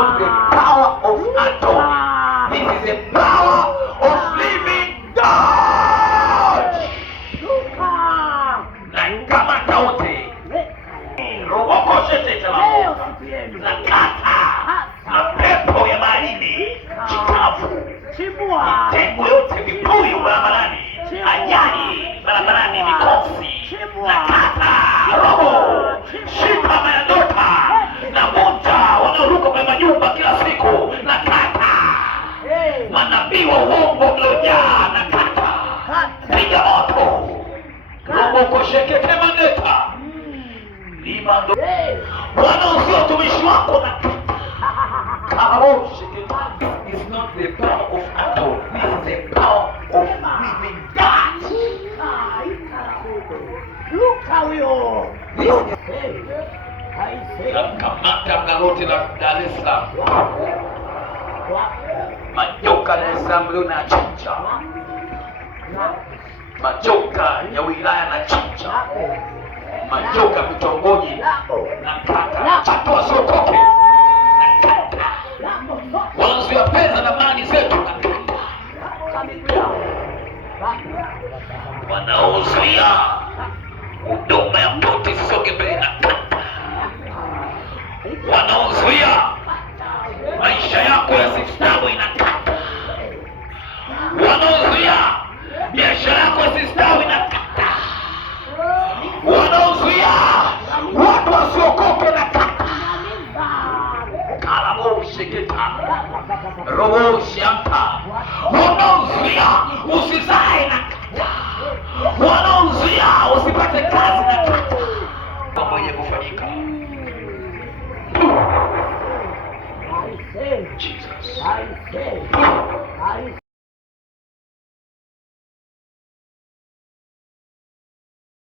not the power of Antony. This is the power of living God. Na kama taute roho shete chalamu na kata na pepo ya baharini chikavu mitengo yote vipuyu barabarani ajali barabarani mikosi na kata roho shika mayandota na munja wanaoruka kwenye majumba kila siku na kata manabii wa uongo mliojaa na kata piga moto roho koshekete maneta limando wanaosia utumishi wako na kata is not the power of Antony. This is the power of living God. Look how you Kamata karoti la Dar es Salaam. Majoka Dar es Salaam leo na chinja. Majoka ya wilaya na chinja. Majoka vitongoji na kata. Watu wasiokoke na kata. Wanazuia pesa na mali zetu na kata. Wanaozuia huduma ya mtoto isisonge mbele na kata. Wanaozuia maisha yako yasistawi na kata. Wanaozuia biashara yako yasistawi na kata. Wanaozuia watu wasiokoke na kata. Kalamosheketa roho shanta wanaozuia usizae na kata. Wanaozuia usipate kazi na kata. Pamoja kufanyika Jesus. I say